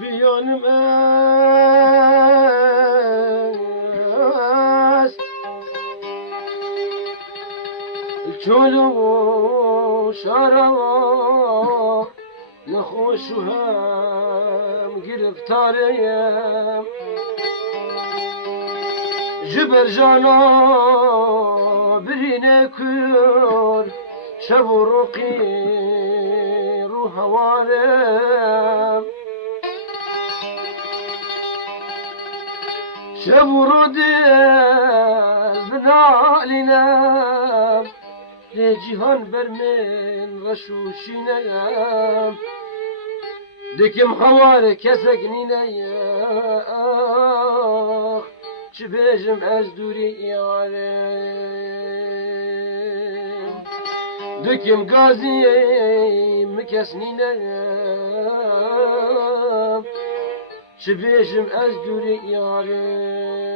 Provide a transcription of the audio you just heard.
بیانم است چلو شراب نخوش و هم گرفتاریم جبر جانا برینه کر شب و رقی رو هوارم شب و رو دل بنالینم لجیهان بر من رشوشینم دکم خوار کسک نینم چه بیجم از دوری یارم دکم گازی مکس نینم چه بیجم از دوری یارم